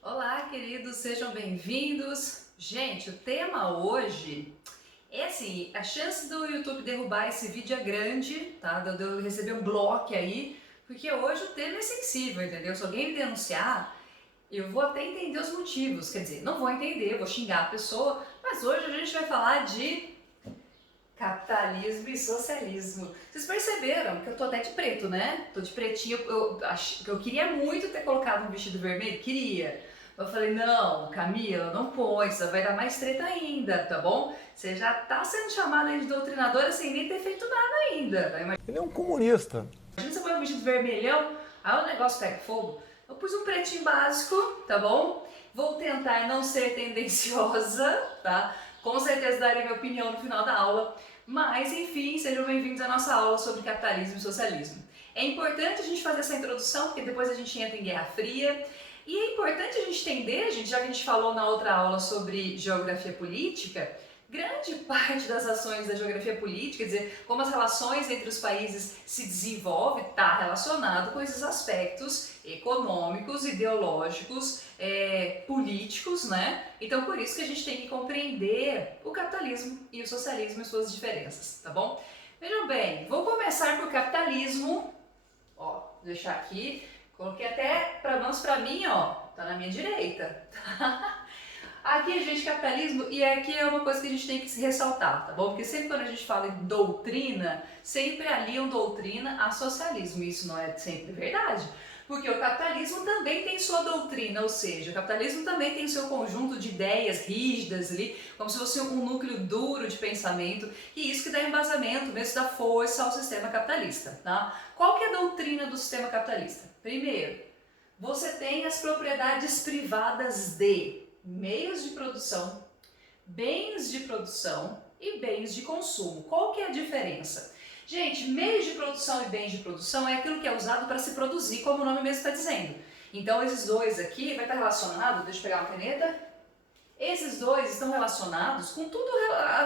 Olá, queridos, sejam bem-vindos. Gente, o tema hoje é assim, a chance do YouTube derrubar esse vídeo é grande, tá? De eu receber um bloco aí, porque hoje o tema é sensível, entendeu? Se alguém me denunciar, eu vou até entender os motivos, quer dizer, não vou entender, vou xingar a pessoa, mas hoje a gente vai falar de capitalismo e socialismo. Vocês perceberam que eu tô até de preto, né? Tô de pretinho, eu queria muito ter colocado um vestido vermelho, queria. Eu falei, não, Camila, não põe, isso vai dar mais treta ainda, tá bom? Você já tá sendo chamada aí de doutrinadora sem nem ter feito nada ainda. Ele é um comunista. Imagina você põe um vestido vermelhão, aí o negócio pega fogo. Eu pus um pretinho básico, tá bom? Vou tentar não ser tendenciosa, tá? Com certeza darei minha opinião no final da aula. Mas, enfim, sejam bem-vindos à nossa aula sobre capitalismo e socialismo. É importante a gente fazer essa introdução, porque depois a gente entra em Guerra Fria. E é importante a gente entender, gente, já que a gente falou na outra aula sobre geografia política, grande parte das ações da geografia política, quer dizer, como as relações entre os países se desenvolvem, está relacionado com esses aspectos econômicos, ideológicos, políticos, né? Então, por isso que a gente tem que compreender o capitalismo e o socialismo e suas diferenças, tá bom? Vejam bem, vou começar por capitalismo, ó, vou deixar aqui, coloquei até mãos para mim, ó, tá na minha direita, Aqui a gente capitalismo, e aqui é uma coisa que a gente tem que ressaltar, tá bom? Porque sempre quando a gente fala em doutrina, sempre aliam doutrina a socialismo, e isso não é sempre verdade. Porque o capitalismo também tem sua doutrina, ou seja, o capitalismo também tem seu conjunto de ideias rígidas ali, como se fosse um núcleo duro de pensamento, e isso que dá embasamento, mesmo da força ao sistema capitalista, tá? Qual que é a doutrina do sistema capitalista? Primeiro, você tem as propriedades privadas de meios de produção, bens de produção e bens de consumo. Qual que é a diferença? Gente, meios de produção e bens de produção é aquilo que é usado para se produzir, como o nome mesmo está dizendo. Então esses dois aqui vai estar relacionado, deixa eu pegar uma caneta, esses dois estão relacionados com tudo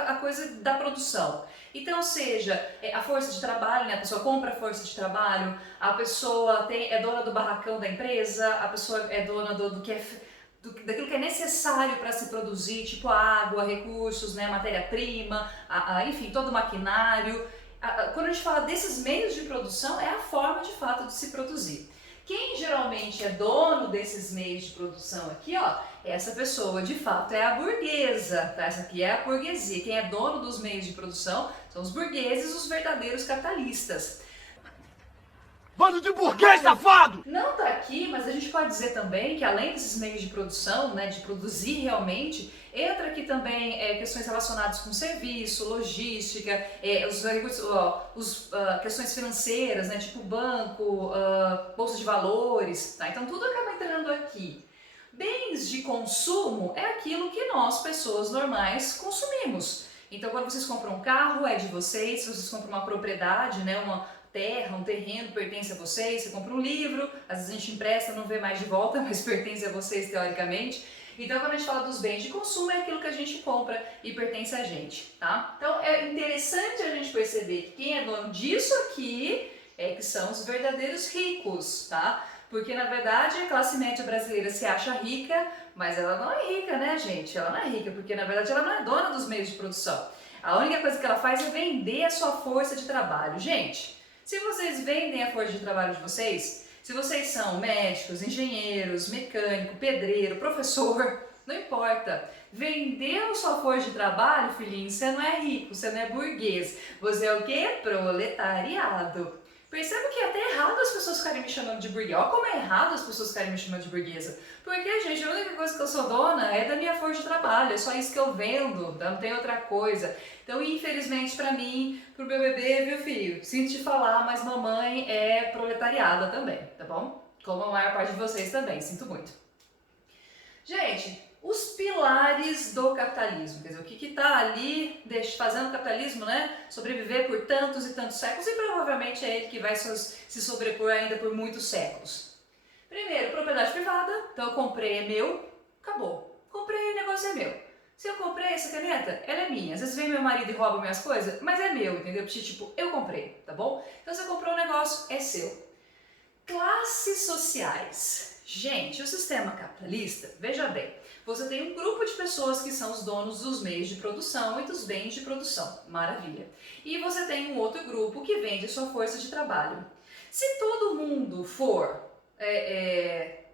a coisa da produção. Então, seja a força de trabalho, né? A pessoa compra a força de trabalho, a pessoa é dona do barracão da empresa, a pessoa é dona daquilo que é necessário para se produzir, tipo água, recursos, né, matéria-prima, enfim, todo o maquinário. Quando a gente fala desses meios de produção, é a forma de fato de se produzir. Quem geralmente é dono desses meios de produção aqui, ó, essa pessoa de fato é a burguesa, tá? Essa aqui é a burguesia. Quem é dono dos meios de produção são os burgueses, os verdadeiros capitalistas. Bando de burguês safado! Não tá aqui, mas a gente pode dizer também que além desses meios de produção, né, de produzir realmente, entra aqui também questões relacionadas com serviço, logística, questões financeiras, né, tipo banco, bolsa de valores, tá? Então tudo acaba entrando aqui. Bens de consumo é aquilo que nós, pessoas normais, consumimos. Então quando vocês compram um carro, é de vocês, se vocês compram uma propriedade, né, uma terra, um terreno, pertence a vocês, você compra um livro, às vezes a gente empresta, não vê mais de volta, mas pertence a vocês teoricamente. Então quando a gente fala dos bens de consumo, é aquilo que a gente compra e pertence a gente, tá? Então é interessante a gente perceber que quem é dono disso aqui que são os verdadeiros ricos, tá? Porque na verdade a classe média brasileira se acha rica, mas ela não é rica, né, gente? Ela não é rica, porque na verdade ela não é dona dos meios de produção. A única coisa que ela faz é vender a sua força de trabalho. Gente, se vocês vendem a força de trabalho de vocês, se vocês são médicos, engenheiros, mecânico, pedreiro, professor, não importa. Vendeu sua força de trabalho, filhinho, você não é rico, você não é burguês. Você é o quê? Proletariado. Perceba que é até errado as pessoas ficarem me chamando de burguesa. Olha como é errado as pessoas ficarem me chamando de burguesa. Porque, gente, a única coisa que eu sou dona é da minha força de trabalho. É só isso que eu vendo, não tem outra coisa. Então, infelizmente, pra mim, pro meu bebê, viu, filho? Sinto te falar, mas mamãe é proletariada também, tá bom? Como a maior parte de vocês também, sinto muito. Gente, os pilares do capitalismo, quer dizer, o que está ali fazendo o capitalismo, né, sobreviver por tantos e tantos séculos, e provavelmente é ele que vai se sobrepor ainda por muitos séculos. Primeiro, propriedade privada, então eu comprei, é meu, acabou. Comprei negócio negócio é meu. Se eu comprei essa caneta, ela é minha. Às vezes vem meu marido e rouba minhas coisas, mas é meu, entendeu? Porque, tipo, eu comprei, tá bom? Então você comprou um negócio, é seu. Classes sociais. Gente, o sistema capitalista, veja bem, você tem um grupo de pessoas que são os donos dos meios de produção e dos bens de produção. Maravilha. E você tem um outro grupo que vende sua força de trabalho. Se todo mundo for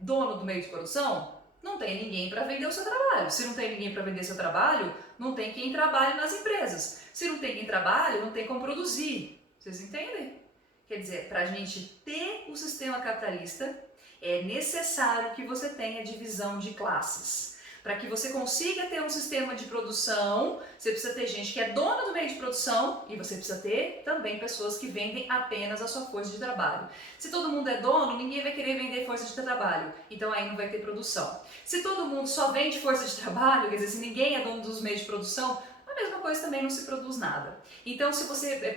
dono do meio de produção, não tem ninguém para vender o seu trabalho. Se não tem ninguém para vender seu trabalho, não tem quem trabalhe nas empresas. Se não tem quem trabalhe, não tem como produzir. Vocês entendem? Quer dizer, para a gente ter o sistema capitalista, é necessário que você tenha divisão de classes. Para que você consiga ter um sistema de produção, você precisa ter gente que é dona do meio de produção e você precisa ter também pessoas que vendem apenas a sua força de trabalho. Se todo mundo é dono, ninguém vai querer vender força de trabalho, então aí não vai ter produção. Se todo mundo só vende força de trabalho, quer dizer, se ninguém é dono dos meios de produção, a mesma coisa também não se produz nada. Então,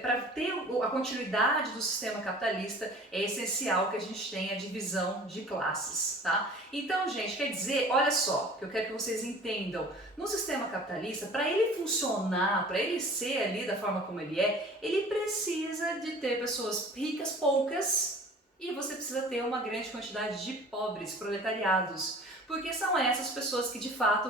para ter a continuidade do sistema capitalista, é essencial que a gente tenha a divisão de classes, tá? Então, gente, quer dizer, olha só, que eu quero que vocês entendam, no sistema capitalista, para ele funcionar, para ele ser ali da forma como ele precisa de ter pessoas ricas poucas e você precisa ter uma grande quantidade de pobres, proletariados. Porque são essas pessoas que de fato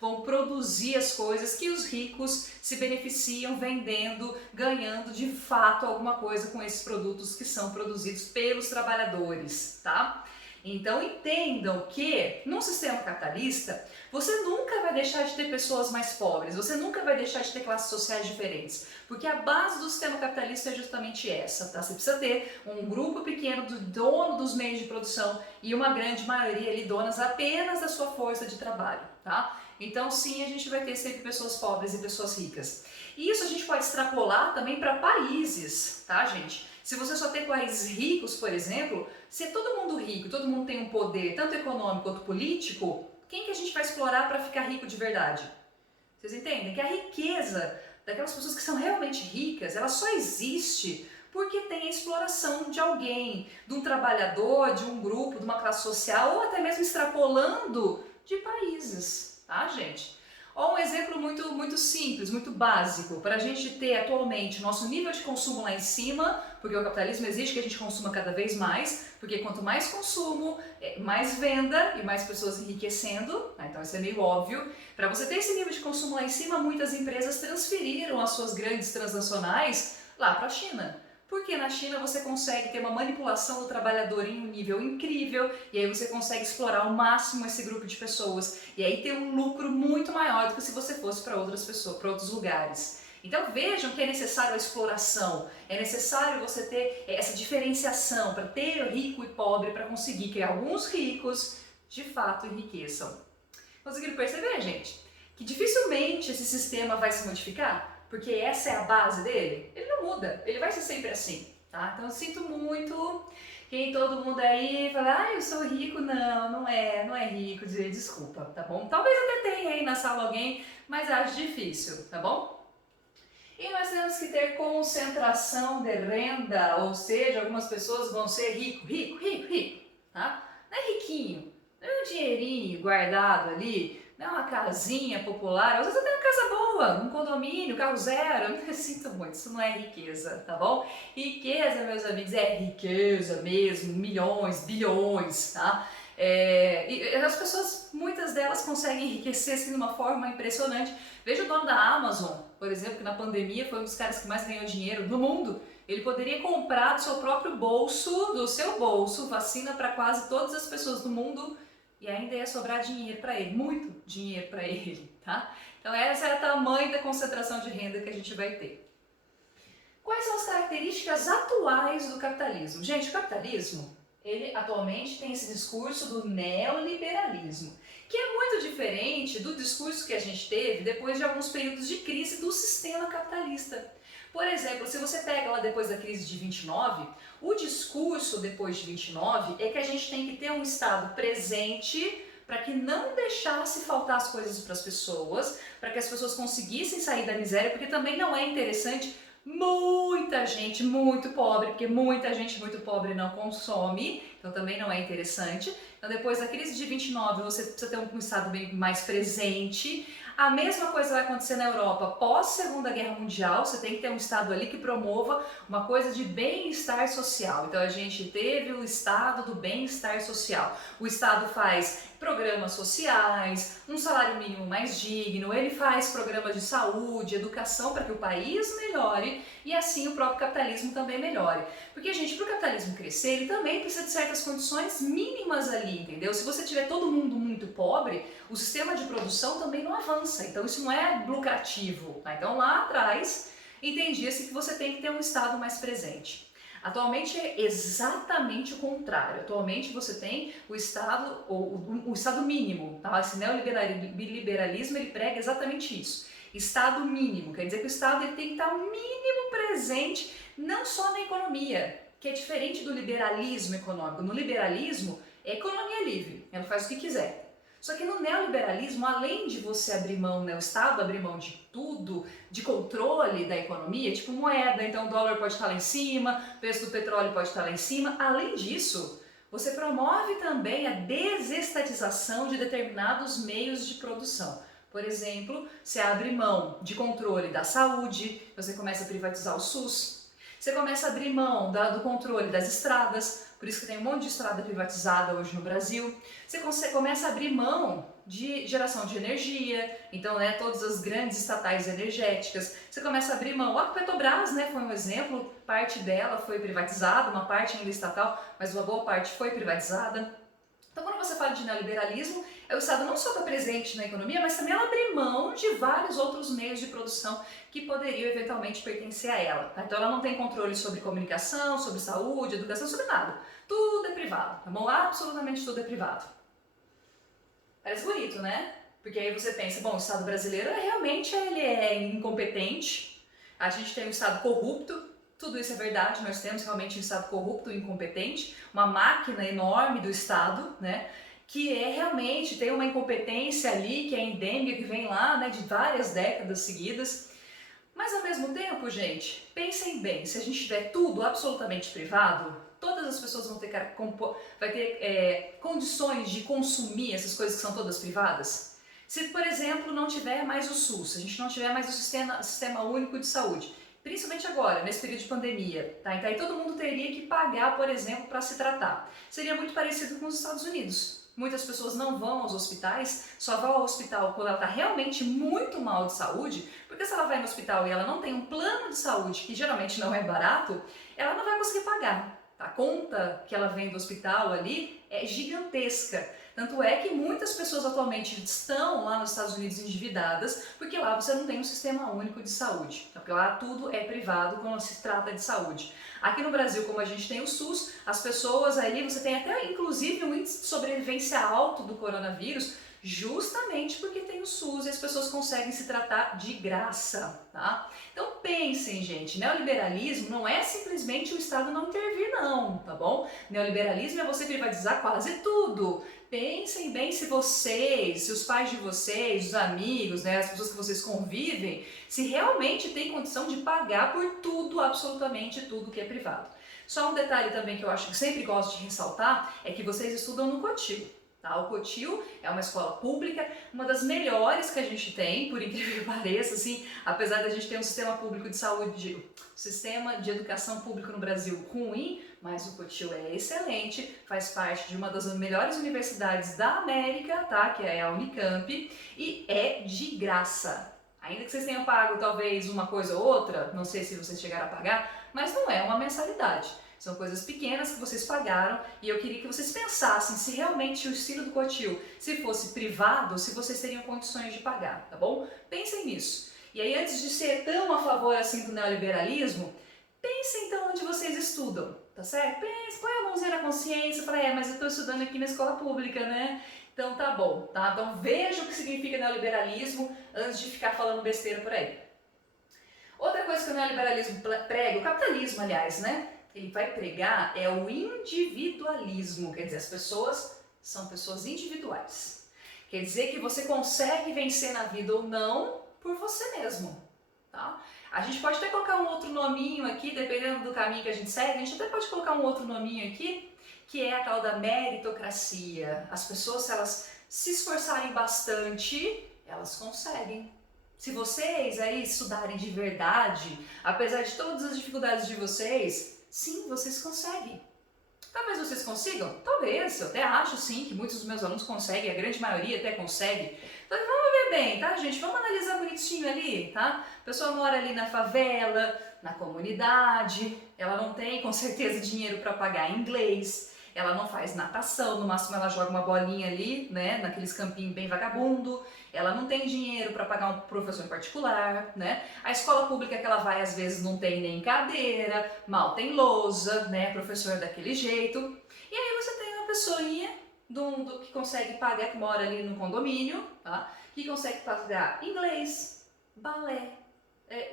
vão produzir as coisas que os ricos se beneficiam vendendo, ganhando de fato alguma coisa com esses produtos que são produzidos pelos trabalhadores, tá? Então entendam que no sistema capitalista você nunca vai deixar de ter pessoas mais pobres, você nunca vai deixar de ter classes sociais diferentes, porque a base do sistema capitalista é justamente essa, tá? Você precisa ter um grupo pequeno do dono dos meios de produção e uma grande maioria ali donas apenas da sua força de trabalho, tá? Então sim, a gente vai ter sempre pessoas pobres e pessoas ricas. E isso a gente pode extrapolar também para países, tá, gente? Se você só tem países ricos, por exemplo, se é todo mundo rico, todo mundo tem um poder, tanto econômico quanto político, quem que a gente vai explorar para ficar rico de verdade? Vocês entendem? Que a riqueza daquelas pessoas que são realmente ricas, ela só existe porque tem a exploração de alguém, de um trabalhador, de um grupo, de uma classe social, ou até mesmo extrapolando de países, tá, gente? Ó, um exemplo muito simples, muito básico, para a gente ter atualmente nosso nível de consumo lá em cima, porque o capitalismo exige que a gente consuma cada vez mais, porque quanto mais consumo, mais venda e mais pessoas enriquecendo, né? Então isso é meio óbvio. Para você ter esse nível de consumo lá em cima, muitas empresas transferiram as suas grandes transnacionais lá para a China. Porque na China você consegue ter uma manipulação do trabalhador em um nível incrível e aí você consegue explorar ao máximo esse grupo de pessoas e aí ter um lucro muito maior do que se você fosse para outras pessoas, para outros lugares. Então vejam que é necessário a exploração, é necessário você ter essa diferenciação para ter rico e pobre para conseguir que alguns ricos de fato enriqueçam. Conseguiram perceber, gente? Que dificilmente esse sistema vai se modificar? Porque essa é a base dele, ele não muda, ele vai ser sempre assim, tá? Então eu sinto muito quem todo mundo aí fala, eu sou rico, não é rico, desculpa, tá bom? Talvez até tenha aí na sala alguém, mas acho difícil, tá bom? E nós temos que ter concentração de renda, ou seja, algumas pessoas vão ser rico, tá? Não é riquinho, não é um dinheirinho guardado ali, não é uma casinha popular, às vezes até uma casa boa, um condomínio, carro zero, eu sinto muito, isso não é riqueza, tá bom? Riqueza, meus amigos, é riqueza mesmo, milhões, bilhões, tá? E as pessoas, muitas delas conseguem enriquecer assim, de uma forma impressionante. Veja o dono da Amazon, por exemplo, que na pandemia foi um dos caras que mais ganhou dinheiro no mundo. Ele poderia comprar do seu próprio bolso, vacina para quase todas as pessoas do mundo e ainda ia sobrar dinheiro para ele, muito dinheiro para ele, tá? Então essa é o tamanho da concentração de renda que a gente vai ter. Quais são as características atuais do capitalismo? Gente, o capitalismo, ele atualmente tem esse discurso do neoliberalismo, que é muito diferente do discurso que a gente teve depois de alguns períodos de crise do sistema capitalista. Por exemplo, se você pega lá depois da crise de 29, o discurso depois de 29 é que a gente tem que ter um Estado presente para que não deixasse faltar as coisas para as pessoas, para que as pessoas conseguissem sair da miséria, porque também não é interessante Muita gente muito pobre, porque muita gente muito pobre não consome, então também não é interessante. Então depois da crise de 29 você precisa ter um Estado bem mais presente. A mesma coisa vai acontecer na Europa pós Segunda Guerra Mundial, você tem que ter um Estado ali que promova uma coisa de bem-estar social. Então a gente teve o Estado do bem-estar social. O Estado faz programas sociais, um salário mínimo mais digno, ele faz programas de saúde, educação para que o país melhore e assim o próprio capitalismo também melhore. Porque, gente, para o capitalismo crescer, ele também precisa de certas condições mínimas ali, entendeu? Se você tiver todo mundo muito pobre, o sistema de produção também não avança, então isso não é lucrativo, tá? Então lá atrás entendia-se que você tem que ter um Estado mais presente. Atualmente é exatamente o contrário. Atualmente você tem o Estado, o Estado mínimo. Tá? Esse neoliberalismo ele prega exatamente isso. Estado mínimo, quer dizer que o Estado ele tem que estar o mínimo presente, não só na economia, que é diferente do liberalismo econômico. No liberalismo é economia livre, ela faz o que quiser. Só que no neoliberalismo, além de você abrir mão, né, o Estado abrir mão de tudo, de controle da economia, tipo moeda, então o dólar pode estar lá em cima, o preço do petróleo pode estar lá em cima. Além disso, você promove também a desestatização de determinados meios de produção. Por exemplo, você abre mão de controle da saúde, você começa a privatizar o SUS, você começa a abrir mão do controle das estradas, por isso que tem um monte de estrada privatizada hoje no Brasil. Você começa a abrir mão de geração de energia, então, né, todas as grandes estatais energéticas. Você começa a abrir mão. A Petrobras, né, foi um exemplo, parte dela foi privatizada, uma parte ainda estatal, mas uma boa parte foi privatizada. Então, quando você fala de neoliberalismo, o Estado não só está presente na economia, mas também ela abre mão de vários outros meios de produção que poderiam eventualmente pertencer a ela. Tá? Então, ela não tem controle sobre comunicação, sobre saúde, educação, sobre nada. Tudo é privado, tá bom? Absolutamente tudo é privado. Parece bonito, né? Porque aí você pensa, bom, o Estado brasileiro realmente ele é incompetente, a gente tem um Estado corrupto. Tudo isso é verdade, nós temos realmente um Estado corrupto e incompetente, uma máquina enorme do Estado, né, que realmente tem uma incompetência ali, que é endêmica, que vem lá, né, de várias décadas seguidas. Mas ao mesmo tempo, gente, pensem bem, se a gente tiver tudo absolutamente privado, todas as pessoas vão ter, condições de consumir essas coisas que são todas privadas? Se, por exemplo, não tiver mais o SUS, se a gente não tiver mais o Sistema Único de Saúde, principalmente agora, nesse período de pandemia, tá? Então aí todo mundo teria que pagar, por exemplo, para se tratar. Seria muito parecido com os Estados Unidos. Muitas pessoas não vão aos hospitais, só vão ao hospital quando ela está realmente muito mal de saúde, porque se ela vai no hospital e ela não tem um plano de saúde, que geralmente não é barato, ela não vai conseguir pagar. A conta que ela vem do hospital ali é gigantesca. Tanto é que muitas pessoas atualmente estão lá nos Estados Unidos endividadas, porque lá você não tem um sistema único de saúde. Porque lá tudo é privado quando se trata de saúde. Aqui no Brasil, como a gente tem o SUS, as pessoas ali, você tem até inclusive um índice de sobrevivência alto do coronavírus, justamente porque tem o SUS e as pessoas conseguem se tratar de graça, tá? Então pensem, gente, neoliberalismo não é simplesmente o Estado não intervir não, tá bom? Neoliberalismo é você privatizar quase tudo. Pensem bem se vocês, se os pais de vocês, os amigos, né, as pessoas que vocês convivem, se realmente tem condição de pagar por tudo, absolutamente tudo que é privado. Só um detalhe também que eu acho que sempre gosto de ressaltar é que vocês estudam no Cotil. Tá? O Cotil é uma escola pública, uma das melhores que a gente tem, por incrível que pareça, assim, apesar da gente ter um sistema público de saúde, sistema de educação público no Brasil ruim, mas o Cotil é excelente, faz parte de uma das melhores universidades da América, tá? Que é a Unicamp, e é de graça. Ainda que vocês tenham pago talvez uma coisa ou outra, não sei se vocês chegaram a pagar, mas não é uma mensalidade. São coisas pequenas que vocês pagaram e eu queria que vocês pensassem se realmente o ensino do Cotil, se fosse privado, se vocês teriam condições de pagar, tá bom? Pensem nisso. E aí, antes de ser tão a favor assim do neoliberalismo, pensem então onde vocês estudam, tá certo? Pense, põe a mãozinha na consciência e fala, mas eu estou estudando aqui na escola pública, né? Então tá bom, tá? Então veja o que significa neoliberalismo antes de ficar falando besteira por aí. Outra coisa que o neoliberalismo prega, o capitalismo, aliás, né? Ele vai pregar é o individualismo, quer dizer, as pessoas são pessoas individuais. Quer dizer que você consegue vencer na vida ou não por você mesmo. tá? A gente pode até colocar um outro nominho aqui, dependendo do caminho que a gente segue, a gente até pode colocar um outro nominho aqui, que é a tal da meritocracia. As pessoas, se elas se esforçarem bastante, elas conseguem. Se vocês aí estudarem de verdade, apesar de todas as dificuldades de vocês, sim, vocês conseguem. Talvez vocês consigam? Talvez, eu até acho sim que muitos dos meus alunos conseguem, a grande maioria até consegue. Então vamos ver bem, tá, gente? Vamos analisar bonitinho ali, tá? A pessoa mora ali na favela, na comunidade, ela não tem com certeza dinheiro para pagar inglês, ela não faz natação, no máximo ela joga uma bolinha ali, né, naqueles campinhos bem vagabundo, ela não tem dinheiro para pagar um professor em particular, né, a escola pública que ela vai às vezes não tem nem cadeira, mal tem lousa, né, professor daquele jeito, e aí você tem uma pessoinha que consegue pagar, que mora ali no condomínio, tá, que consegue pagar inglês, balé,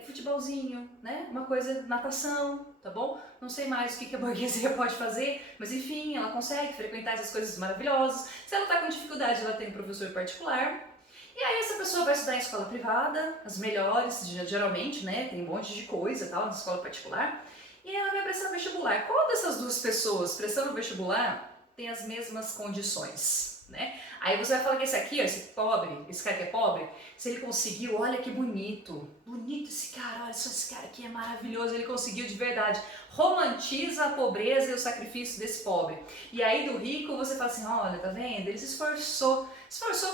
futebolzinho, né? Uma coisa, natação, tá bom? Não sei mais o que a burguesia pode fazer, mas enfim, ela consegue frequentar essas coisas maravilhosas. Se ela tá com dificuldade, ela tem um professor particular. E aí essa pessoa vai estudar em escola privada, as melhores, geralmente, né? Tem um monte de coisa, tal, na escola particular. E aí ela vai prestar vestibular. Qual dessas duas pessoas prestando vestibular tem as mesmas condições, né? Aí você vai falar que esse aqui, ó, esse pobre, esse cara que é pobre, se ele conseguiu, olha que bonito, bonito esse cara, olha só, esse cara aqui é maravilhoso, ele conseguiu de verdade. Romantiza a pobreza e o sacrifício desse pobre. E aí do rico você fala assim, olha, tá vendo? Ele se esforçou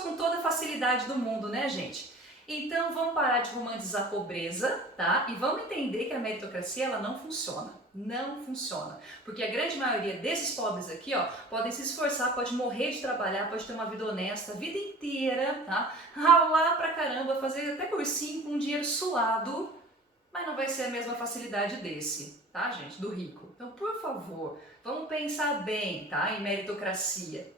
com toda a facilidade do mundo, né, gente? Então vamos parar de romantizar a pobreza, tá? E vamos entender que a meritocracia, ela não funciona. Não funciona. Porque a grande maioria desses pobres aqui, ó, podem se esforçar, pode morrer de trabalhar, pode ter uma vida honesta a vida inteira, tá? Ralar pra caramba, fazer até cursinho com dinheiro suado, mas não vai ser a mesma facilidade desse, tá, gente? Do rico. Então, por favor, vamos pensar bem, tá? Em meritocracia.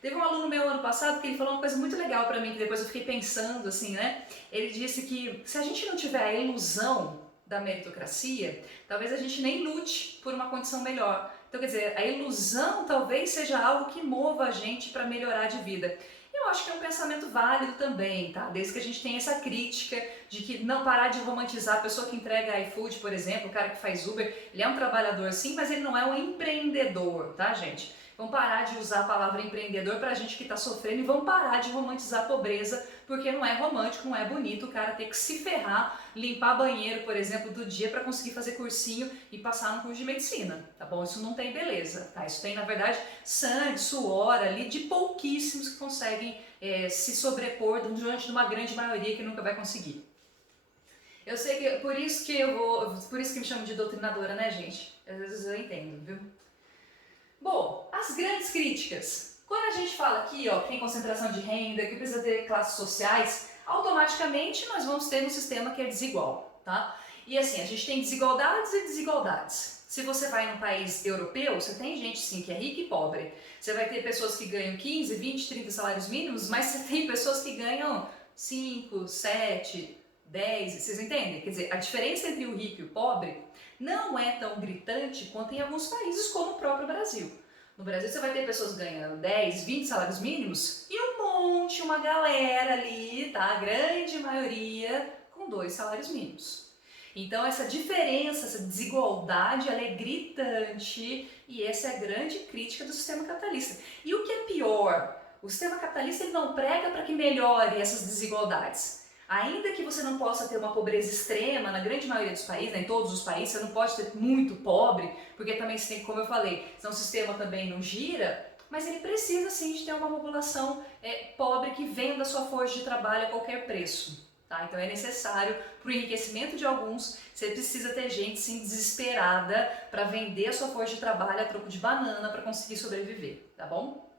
Teve um aluno meu ano passado que ele falou uma coisa muito legal pra mim, que depois eu fiquei pensando, assim, né? Ele disse que se a gente não tiver a ilusão da meritocracia, talvez a gente nem lute por uma condição melhor. Então, quer dizer, a ilusão talvez seja algo que mova a gente para melhorar de vida. Eu acho que é um pensamento válido também, tá? Desde que a gente tenha essa crítica de que não parar de romantizar a pessoa que entrega iFood, por exemplo, o cara que faz Uber, ele é um trabalhador sim, mas ele não é um empreendedor, tá, gente? Vamos parar de usar a palavra empreendedor pra gente que tá sofrendo e vamos parar de romantizar a pobreza, porque não é romântico, não é bonito o cara ter que se ferrar, limpar banheiro, por exemplo, do dia para conseguir fazer cursinho e passar no curso de medicina, tá bom? Isso não tem beleza, tá? Isso tem, na verdade, sangue, suor ali de pouquíssimos que conseguem se sobrepor diante de uma grande maioria que nunca vai conseguir. Eu sei que por isso que me chamam de doutrinadora, né, gente? Às vezes eu entendo, viu? Bom, as grandes críticas. Quando a gente fala aqui, ó, que tem concentração de renda, que precisa ter classes sociais, automaticamente nós vamos ter um sistema que é desigual, tá? E assim, a gente tem desigualdades e desigualdades. Se você vai num país europeu, você tem gente sim que é rica e pobre. Você vai ter pessoas que ganham 15, 20, 30 salários mínimos, mas você tem pessoas que ganham 5, 7, 10, vocês entendem? Quer dizer, a diferença entre o rico e o pobre não é tão gritante quanto em alguns países como o próprio Brasil. No Brasil você vai ter pessoas ganhando 10, 20 salários mínimos e uma galera ali, tá? A grande maioria com 2 salários mínimos. Então essa diferença, essa desigualdade, ela é gritante e essa é a grande crítica do sistema capitalista. E o que é pior, o sistema capitalista ele não prega para que melhore essas desigualdades. Ainda que você não possa ter uma pobreza extrema na grande maioria dos países, né, em todos os países, você não pode ter muito pobre, porque também você tem, como eu falei, senão o sistema também não gira, mas ele precisa sim de ter uma população pobre que venda sua força de trabalho a qualquer preço. Tá? Então é necessário, para o enriquecimento de alguns, você precisa ter gente sim desesperada para vender a sua força de trabalho a troco de banana para conseguir sobreviver, tá bom?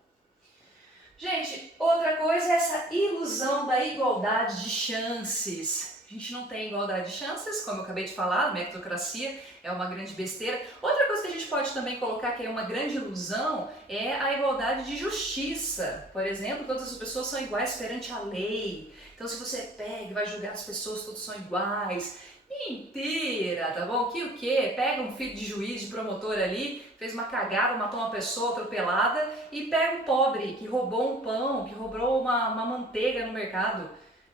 Gente, outra coisa é essa ilusão da igualdade de chances. A gente não tem igualdade de chances, como eu acabei de falar, a meritocracia é uma grande besteira. Outra coisa que a gente pode também colocar que é uma grande ilusão é a igualdade de justiça. Por exemplo, todas as pessoas são iguais perante a lei. Então se você pega e vai julgar as pessoas, todos são iguais. Mentira, tá bom? Que o quê? Pega um filho de juiz, de promotor ali, fez uma cagada, matou uma pessoa atropelada e pega um pobre que roubou um pão, que roubou uma manteiga no mercado.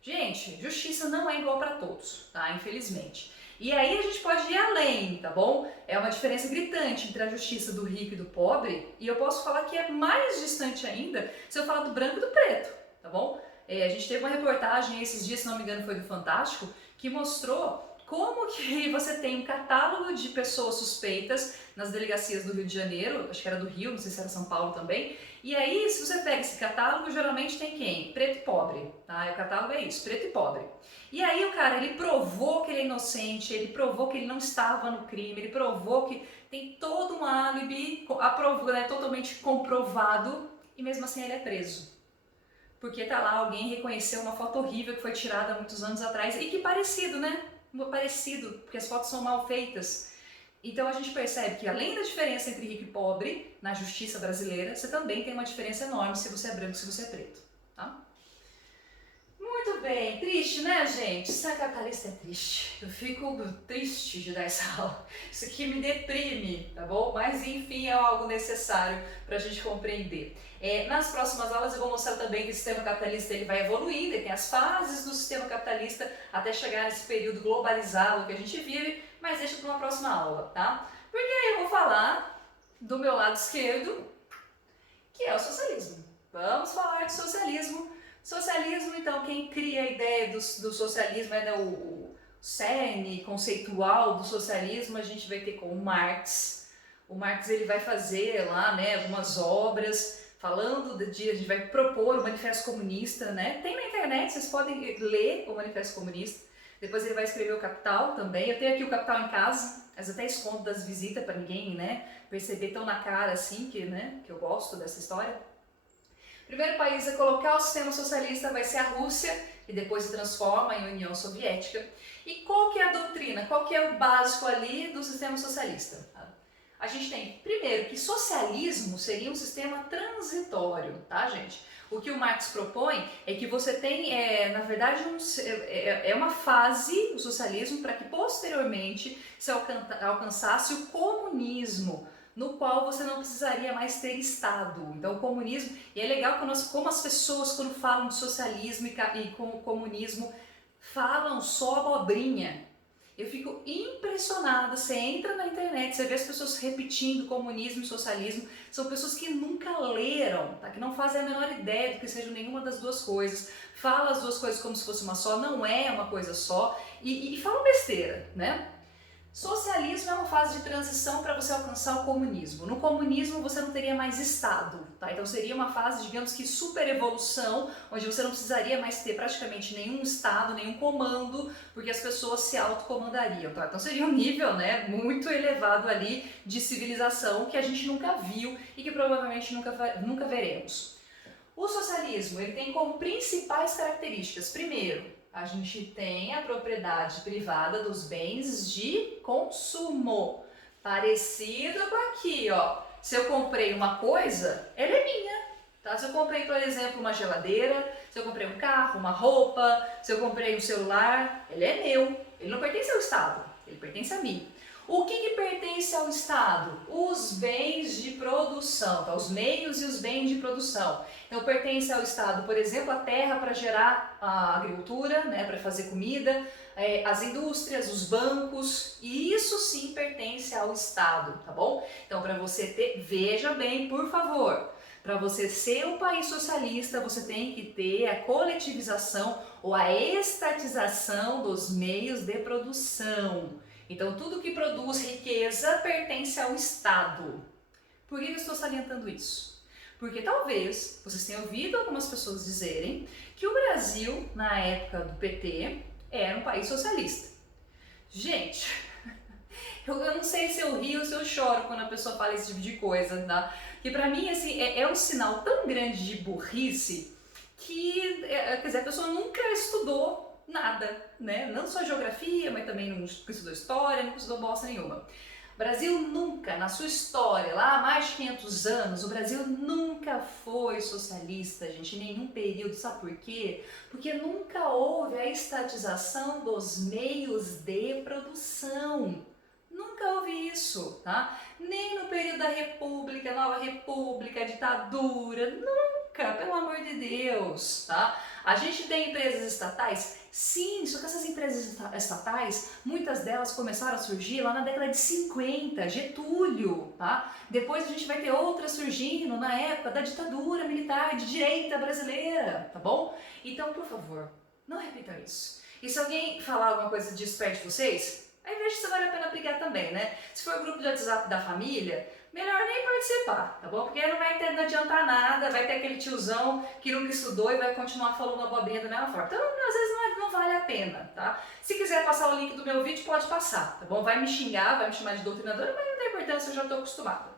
Gente, justiça não é igual para todos, tá? Infelizmente. E aí a gente pode ir além, tá bom? É uma diferença gritante entre a justiça do rico e do pobre, e eu posso falar que é mais distante ainda se eu falar do branco e do preto, tá bom? A gente teve uma reportagem esses dias, se não me engano foi do Fantástico, que mostrou como que você tem um catálogo de pessoas suspeitas nas delegacias do Rio de Janeiro, acho que era do Rio, não sei se era São Paulo também, e aí se você pega esse catálogo, geralmente tem quem? Preto e pobre, tá? O catálogo é isso, preto e pobre. E aí o cara, ele provou que ele é inocente, ele provou que ele não estava no crime, ele provou que tem todo um álibi totalmente comprovado, e mesmo assim ele é preso. Porque tá lá, alguém reconheceu uma foto horrível que foi tirada há muitos anos atrás, e que parecido, né? Parecido, porque as fotos são mal feitas. Então a gente percebe que além da diferença entre rico e pobre na justiça brasileira, você também tem uma diferença enorme se você é branco e se você é preto, tá? Muito bem, triste, né, gente? Ser capitalista é triste. Eu fico triste de dar essa aula. Isso aqui me deprime, tá bom? Mas enfim, é algo necessário para a gente compreender. Nas próximas aulas eu vou mostrar também que o sistema capitalista ele vai evoluindo, ele tem as fases do sistema capitalista até chegar nesse período globalizado que a gente vive, mas deixa para uma próxima aula, tá? Porque aí eu vou falar do meu lado esquerdo, que é o socialismo. Vamos falar de socialismo. Socialismo, então, quem cria a ideia do socialismo é o cerne conceitual do socialismo, a gente vai ter com o Marx. O Marx ele vai fazer lá, né, algumas obras falando a gente vai propor o Manifesto Comunista, né? Tem na internet, vocês podem ler o Manifesto Comunista. Depois ele vai escrever o Capital também. Eu tenho aqui o Capital em casa, mas até escondo das visitas para ninguém, né, perceber tão na cara assim que eu gosto dessa história. O primeiro país a colocar o sistema socialista vai ser a Rússia, e depois se transforma em União Soviética. E qual que é a doutrina? Qual que é o básico ali do sistema socialista? A gente tem, primeiro, que socialismo seria um sistema transitório, tá, gente? O que o Marx propõe é que você tem, na verdade, uma fase, o socialismo, para que posteriormente se alcançasse o comunismo, no qual você não precisaria mais ter Estado. Então o comunismo, e é legal como as pessoas quando falam de socialismo e comunismo, falam só abobrinha. Eu fico impressionada, você entra na internet, você vê as pessoas repetindo comunismo e socialismo, são pessoas que nunca leram, tá? Que não fazem a menor ideia de que sejam nenhuma das duas coisas, falam as duas coisas como se fosse uma só, não é uma coisa só, e falam besteira, né? Socialismo é uma fase de transição para você alcançar o comunismo. No comunismo você não teria mais Estado, tá? Então seria uma fase, digamos que super evolução, onde você não precisaria mais ter praticamente nenhum Estado, nenhum comando, porque as pessoas se autocomandariam, tá? Então seria um nível, né, muito elevado ali de civilização que a gente nunca viu e que provavelmente nunca veremos. O socialismo ele tem como principais características, primeiro, a gente tem a propriedade privada dos bens de consumo. Parecido com aqui, ó. Se eu comprei uma coisa, ela é minha. Tá? Se eu comprei, por exemplo, uma geladeira, se eu comprei um carro, uma roupa, se eu comprei um celular, ele é meu. Ele não pertence ao Estado, ele pertence a mim. O que pertence ao Estado? Os bens de produção, tá? Os meios e os bens de produção. Então pertence ao Estado, por exemplo, a terra para gerar a agricultura, né, para fazer comida, as indústrias, os bancos, e isso sim pertence ao Estado, tá bom? Então para você ter, veja bem, por favor, para você ser um país socialista, você tem que ter a coletivização ou a estatização dos meios de produção. Então tudo que produz riqueza pertence ao Estado. Por que eu estou salientando isso? Porque talvez vocês tenham ouvido algumas pessoas dizerem que o Brasil, na época do PT, era um país socialista. Gente, eu não sei se eu rio ou se eu choro quando a pessoa fala esse tipo de coisa, tá? Que pra mim, assim, é um sinal tão grande de burrice que, quer dizer, a pessoa nunca estudou nada, né? Não só geografia, mas também não estudou história, não estudou bosta nenhuma. O Brasil nunca, na sua história, lá há mais de 500 anos, o Brasil nunca foi socialista, gente, em nenhum período. Sabe por quê? Porque nunca houve a estatização dos meios de produção. Nunca houve isso, tá? Nem no período da República, Nova República, ditadura, nunca pelo amor de Deus, tá? A gente tem empresas estatais? Sim, só que essas empresas estatais, muitas delas começaram a surgir lá na década de 50, Getúlio, tá? Depois a gente vai ter outras surgindo na época da ditadura militar de direita brasileira, tá bom? Então, por favor, não repitam isso. E se alguém falar alguma coisa disso perto de vocês, aí veja se vale a pena brigar também, né? Se for grupo de WhatsApp da família, melhor nem participar, tá bom? Porque não adiantar nada, vai ter aquele tiozão que nunca estudou e vai continuar falando abobrinha da mesma forma. Então, às vezes não vale a pena, tá? Se quiser passar o link do meu vídeo, pode passar, tá bom? Vai me xingar, vai me chamar de doutrinadora, mas não tem importância, eu já estou acostumada.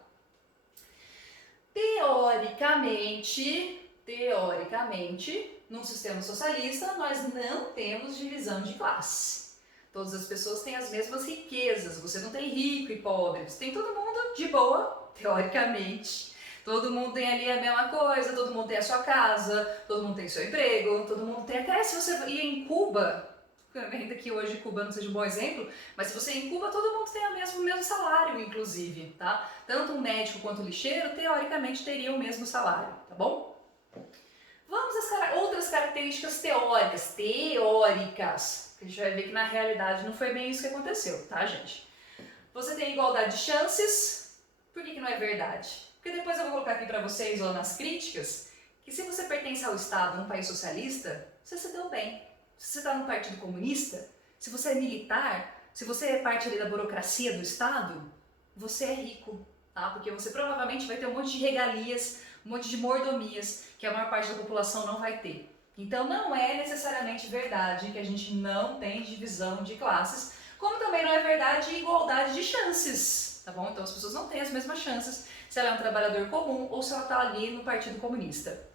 Teoricamente, num sistema socialista, nós não temos divisão de classe. Todas as pessoas têm as mesmas riquezas, você não tem rico e pobre, você tem todo mundo de boa, teoricamente. Todo mundo tem ali a mesma coisa, todo mundo tem a sua casa, todo mundo tem seu emprego, todo mundo tem até se você ir em Cuba, ainda que hoje Cuba não seja um bom exemplo, mas se você ir em Cuba, todo mundo tem o mesmo salário, inclusive, tá? Tanto um médico quanto um lixeiro, teoricamente, teriam o mesmo salário, tá bom? Vamos às outras características teóricas, a gente vai ver que na realidade não foi bem isso que aconteceu, tá, gente? Você tem igualdade de chances, por que não é verdade? Porque depois eu vou colocar aqui pra vocês, ou nas críticas, que se você pertence ao Estado, num país socialista, você se deu bem. Se você está no Partido Comunista, se você é militar, se você é parte ali da burocracia do Estado, você é rico, tá? Porque você provavelmente vai ter um monte de regalias, um monte de mordomias, que a maior parte da população não vai ter. Então não é necessariamente verdade que a gente não tem divisão de classes, como também não é verdade igualdade de chances, tá bom? Então as pessoas não têm as mesmas chances se ela é um trabalhador comum ou se ela está ali no Partido Comunista.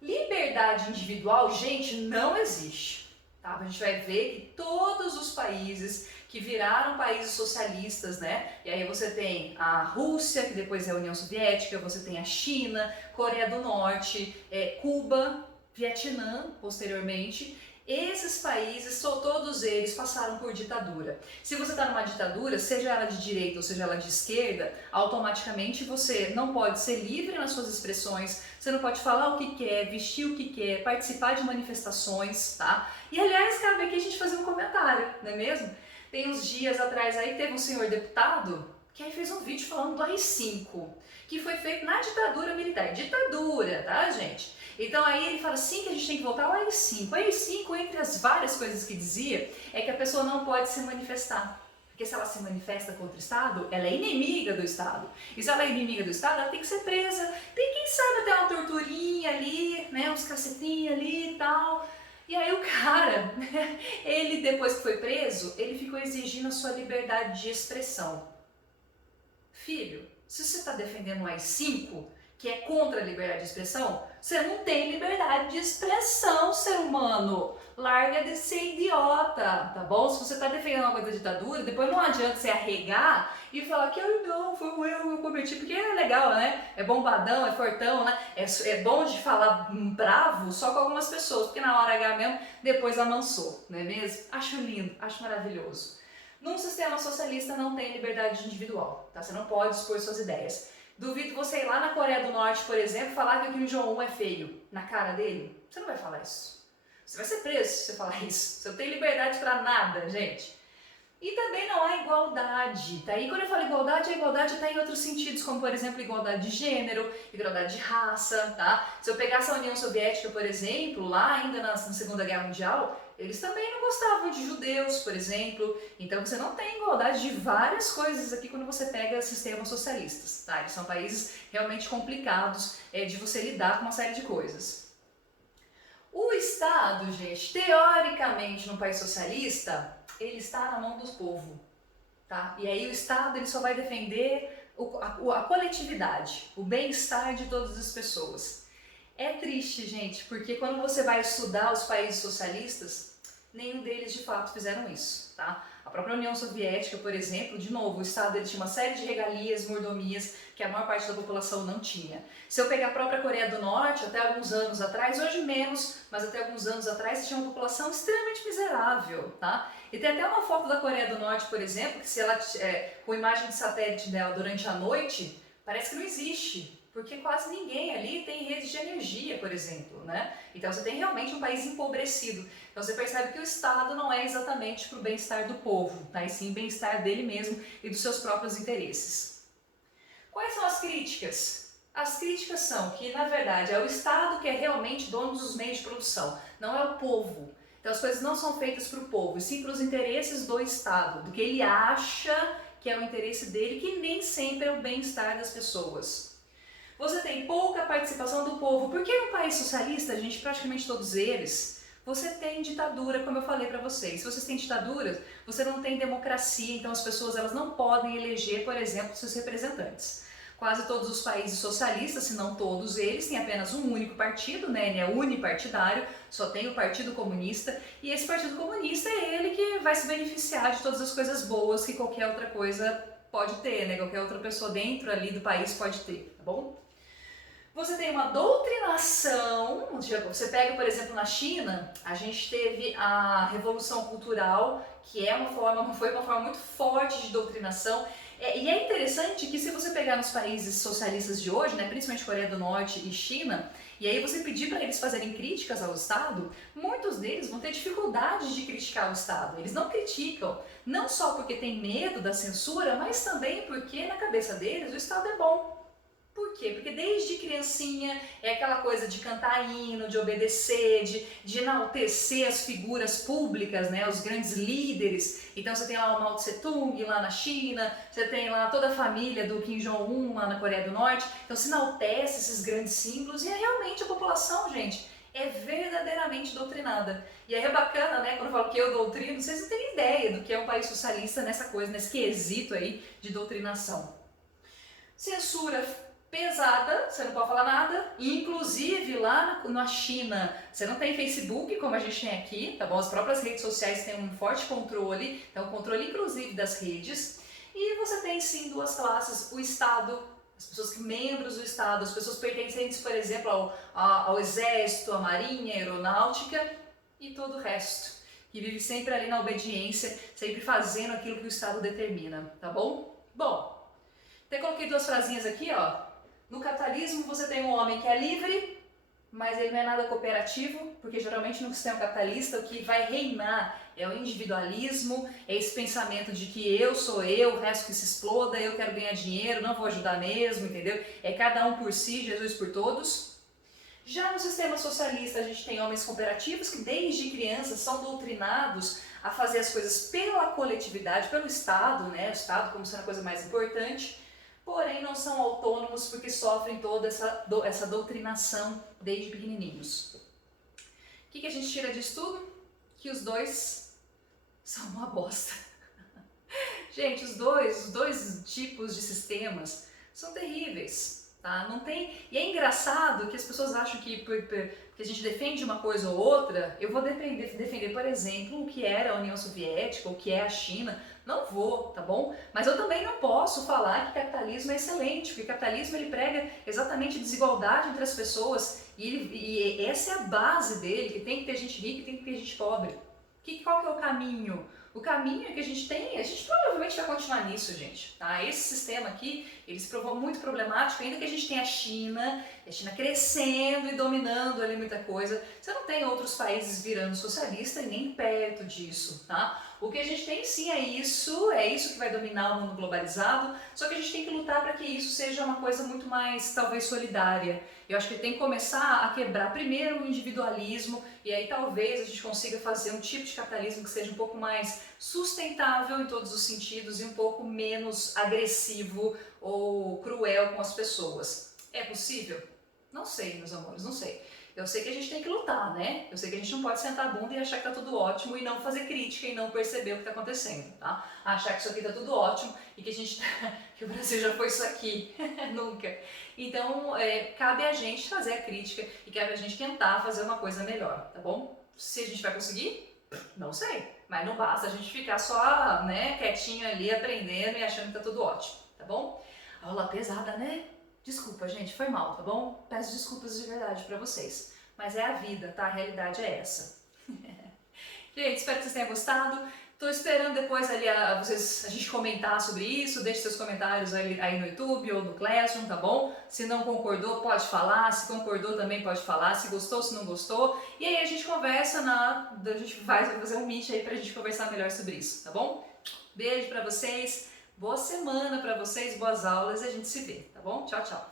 Liberdade individual, gente, não existe. Tá? A gente vai ver que todos os países que viraram países socialistas, né? E aí você tem a Rússia, que depois é a União Soviética, você tem a China, Coreia do Norte, Cuba, Vietnã, posteriormente. Esses países, todos eles passaram por ditadura. Se você está numa ditadura, seja ela de direita ou seja ela de esquerda, automaticamente você não pode ser livre nas suas expressões, você não pode falar o que quer, vestir o que quer, participar de manifestações, tá? E aliás, cabe aqui a gente fazer um comentário, não é mesmo? Tem uns dias atrás aí teve um senhor deputado que aí fez um vídeo falando do AI-5, que foi feito na ditadura militar. Ditadura, tá, gente? Então aí ele fala assim que a gente tem que voltar ao AI-5. O AI-5, entre as várias coisas que dizia, é que a pessoa não pode se manifestar. Porque se ela se manifesta contra o Estado, ela é inimiga do Estado. E se ela é inimiga do Estado, ela tem que ser presa. Tem quem sabe até uma torturinha ali, né, uns cacetinhos ali e tal. E aí o cara, ele depois que foi preso, ele ficou exigindo a sua liberdade de expressão. Filho, se você está defendendo o AI-5, que é contra a liberdade de expressão, você não tem liberdade de expressão, ser humano. Larga de ser idiota, tá bom? Se você está defendendo uma coisa da ditadura, depois não adianta você arregar e falar que não, foi um erro que eu cometi, porque é legal, né? É bombadão, é fortão, né? É bom de falar bravo só com algumas pessoas, porque na hora H mesmo, depois amansou, não é mesmo? Acho lindo, acho maravilhoso. Num sistema socialista não tem liberdade individual, tá? Você não pode expor suas ideias. Duvido você ir lá na Coreia do Norte, por exemplo, falar que o Kim Jong-un é feio na cara dele. Você não vai falar isso. Você vai ser preso se você falar isso. Você não tem liberdade pra nada, gente. E também não há igualdade, tá? E quando eu falo igualdade, a igualdade está em outros sentidos, como por exemplo, igualdade de gênero, igualdade de raça, tá? Se eu pegasse a União Soviética, por exemplo, lá ainda na Segunda Guerra Mundial, eles também não gostavam de judeus, por exemplo. Então você não tem igualdade de várias coisas aqui quando você pega sistemas socialistas, tá? Eles são países realmente complicados de você lidar com uma série de coisas. O Estado, gente, teoricamente, num país socialista, ele está na mão do povo, tá? E aí o Estado ele só vai defender a coletividade, o bem-estar de todas as pessoas. É triste, gente, porque quando você vai estudar os países socialistas, nenhum deles de fato fizeram isso, tá? A própria União Soviética, por exemplo, de novo, o Estado ele tinha uma série de regalias, mordomias, que a maior parte da população não tinha. Se eu pegar a própria Coreia do Norte, até alguns anos atrás, hoje menos, mas até alguns anos atrás, tinha uma população extremamente miserável, tá? E tem até uma foto da Coreia do Norte, por exemplo, que se ela com imagem de satélite dela durante a noite, parece que não existe. porque quase ninguém ali tem rede de energia, por exemplo, né? Então você tem realmente um país empobrecido. Então você percebe que o Estado não é exatamente para o bem-estar do povo, tá? E sim o bem-estar dele mesmo e dos seus próprios interesses. Quais são as críticas? As críticas são que, na verdade, é o Estado que é realmente dono dos meios de produção, não é o povo. Então as coisas não são feitas para o povo, e sim para os interesses do Estado, do que ele acha que é o interesse dele, que nem sempre é o bem-estar das pessoas. Você tem pouca participação do povo, porque no país socialista, gente, praticamente todos eles, você tem ditadura, como eu falei para vocês. Se vocês têm ditadura, você não tem democracia, então as pessoas elas não podem eleger, por exemplo, seus representantes. Quase todos os países socialistas, se não todos eles, têm apenas um único partido, né? Ele é unipartidário, só tem o Partido Comunista, e esse Partido Comunista é ele que vai se beneficiar de todas as coisas boas que qualquer outra coisa pode ter, né? Qualquer outra pessoa dentro ali do país pode ter, tá bom? Você tem uma doutrinação, você pega, por exemplo, na China, a gente teve a Revolução Cultural, que foi uma forma muito forte de doutrinação. E é interessante que se você pegar nos países socialistas de hoje, né, principalmente Coreia do Norte e China, e aí você pedir para eles fazerem críticas ao Estado, muitos deles vão ter dificuldade de criticar o Estado. Eles não criticam, não só porque tem medo da censura, mas também porque na cabeça deles o Estado é bom. Por quê? Porque desde criancinha é aquela coisa de cantar hino, de obedecer, de enaltecer as figuras públicas, né, os grandes líderes. Então você tem lá o Mao Tse Tung lá na China, você tem lá toda a família do Kim Jong-un lá na Coreia do Norte. Então se enaltece esses grandes símbolos e é realmente a população, gente, é verdadeiramente doutrinada. E aí é bacana, né, quando eu falo que eu doutrino, vocês não têm ideia do que é um país socialista nessa coisa, nesse quesito aí de doutrinação. Censura pesada, você não pode falar nada, inclusive lá na China você não tem Facebook como a gente tem aqui, tá bom? As próprias redes sociais têm um forte controle, então controle inclusive das redes, e você tem sim duas classes, o Estado, as pessoas que membros do Estado, as pessoas pertencentes, por exemplo, ao Exército, à Marinha, à Aeronáutica e todo o resto, que vive sempre ali na obediência, sempre fazendo aquilo que o Estado determina, tá bom? Bom, até coloquei duas frasinhas aqui, ó. No capitalismo você tem um homem que é livre, mas ele não é nada cooperativo, porque geralmente no sistema capitalista o que vai reinar é o individualismo, é esse pensamento de que eu sou eu, o resto que se exploda, eu quero ganhar dinheiro, não vou ajudar mesmo, entendeu? É cada um por si, Jesus por todos. Já no sistema socialista a gente tem homens cooperativos que desde crianças são doutrinados a fazer as coisas pela coletividade, pelo Estado, né? O Estado como sendo a coisa mais importante, porém não são autônomos porque sofrem toda essa doutrinação desde pequenininhos. O que a gente tira disso tudo? Que os dois são uma bosta. Gente, os dois tipos de sistemas são terríveis, tá? Não tem... E é engraçado que as pessoas acham que a gente defende uma coisa ou outra, eu vou defender, por exemplo, o que era a União Soviética, o que é a China. Não vou, tá bom? Mas eu também não posso falar que capitalismo é excelente, porque o capitalismo ele prega exatamente desigualdade entre as pessoas e essa é a base dele, que tem que ter gente rica e tem que ter gente pobre. Qual que é o caminho? O caminho é que a gente provavelmente vai continuar nisso, gente, tá? Esse sistema aqui, ele se provou muito problemático, ainda que a gente tenha a China crescendo e dominando ali muita coisa, você não tem outros países virando socialista e nem perto disso, tá? O que a gente tem sim é isso que vai dominar o mundo globalizado, só que a gente tem que lutar para que isso seja uma coisa muito mais, talvez, solidária. Eu acho que tem que começar a quebrar primeiro o individualismo e aí talvez a gente consiga fazer um tipo de capitalismo que seja um pouco mais sustentável em todos os sentidos e um pouco menos agressivo ou cruel com as pessoas. É possível? Não sei, meus amores, não sei. Eu sei que a gente tem que lutar, né? Eu sei que a gente não pode sentar a bunda e achar que tá tudo ótimo e não fazer crítica e não perceber o que tá acontecendo, tá? Achar que isso aqui tá tudo ótimo e que a gente que o Brasil já foi isso aqui. Nunca. Então, cabe a gente fazer a crítica e cabe a gente tentar fazer uma coisa melhor, tá bom? Se a gente vai conseguir, não sei. Mas não basta a gente ficar só, né, quietinho ali, aprendendo e achando que tá tudo ótimo, tá bom? Aula pesada, né? Desculpa, gente, foi mal, tá bom? Peço desculpas de verdade pra vocês. Mas é a vida, tá? A realidade é essa. Gente, espero que vocês tenham gostado. Tô esperando depois ali a gente comentar sobre isso. Deixe seus comentários aí no YouTube ou no Classroom, tá bom? Se não concordou, pode falar. Se concordou, também pode falar. Se gostou, se não gostou. E aí a gente conversa a gente vai fazer um meet aí pra gente conversar melhor sobre isso, tá bom? Beijo pra vocês. Boa semana pra vocês, boas aulas e a gente se vê, tá bom? Tchau, tchau.